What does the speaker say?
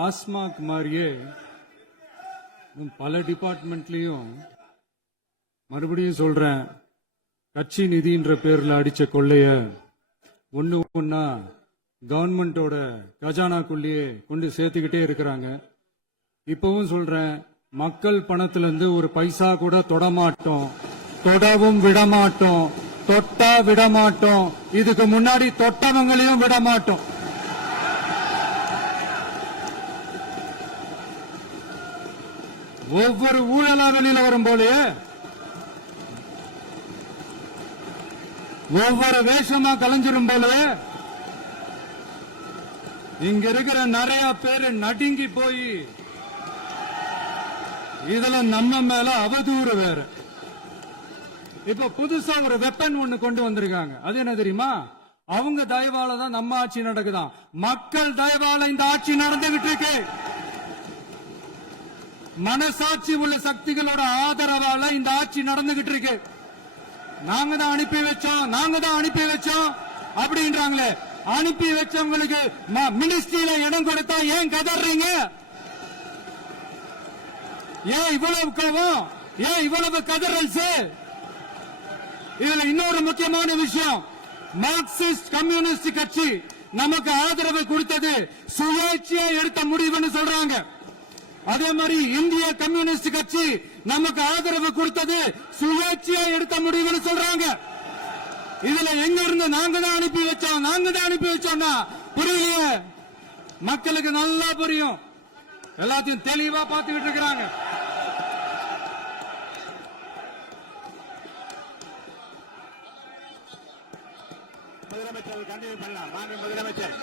டாஸ்மாக் மாதிரியே பல டிபார்ட்மெண்ட்லயும் மறுபடியும் சொல்றேன், கட்சி நிதின்ற பேர்ல அடிச்ச கொள்ளைய ஒன்னா கவர்மெண்டோட கஜானாக்குள்ளேயே கொண்டு சேர்த்துக்கிட்டே இருக்கிறாங்க. இப்பவும் சொல்றேன், மக்கள் பணத்துல இருந்து ஒரு பைசா கூட தொடமாட்டோம், தொடவும் விடமாட்டோம், தொட்டா விடமாட்டோம், இதுக்கு முன்னாடி தொட்டவங்களையும் விடமாட்டோம். ஒவ்வொரு ஊழலா வெளியில வரும் போலயே ஒவ்வொரு வேஷமா கலைஞ்சிரும் போலயே இங்க இருக்கிற நிறைய பேரு நடுங்கி போய் இதுல நம்ம மேல அவதூறு வேற. இப்ப புதுசா ஒரு வெப்பன் ஒண்ணு கொண்டு வந்திருக்காங்க. அது என்ன தெரியுமா? அவங்க தயவால தான் நம்ம ஆட்சி நடக்குதான். மக்கள் தயவால இந்த ஆட்சி நடந்துகிட்டு இருக்கு. மனசாட்சி உள்ள சக்திகளோட ஆதரவால இந்த ஆட்சி நடந்துகிட்டு இருக்கு. நாங்க தான் அனுப்பி வச்சோம் அப்படின்றாங்களே. அனுப்பி வச்சவங்களுக்கு மினிஸ்ட்ரியில இடம் கொடுத்தா ஏன் கதறீங்க? ஏன் இவ்வளவு கோவம்? ஏன் இவ்வளவு கதறல்ஸ்? இதுல இன்னொரு முக்கியமான விஷயம், மார்க்சிஸ்ட் கம்யூனிஸ்ட் கட்சி நமக்கு ஆதரவு கொடுத்தது சுயேட்சையா எடுத்த முடிவுன்னு சொல்றாங்க. அதே மாதிரி இந்திய கம்யூனிஸ்ட் கட்சி நமக்கு ஆதரவு கொடுத்தது சுயேட்சையா எடுத்த முடிவுன்னு சொல்றாங்க. இதுல எங்க இருந்து நாங்க தான் அனுப்பி வச்சோம்னா புரியலையே. மக்களுக்கு நல்லா புரியும், எல்லாத்தையும் தெளிவா பார்த்துக்கிட்டு இருக்கிறாங்க. முதலமைச்சர் கண்டினியூ பண்ணலாம். வாங்க முதலமைச்சர்.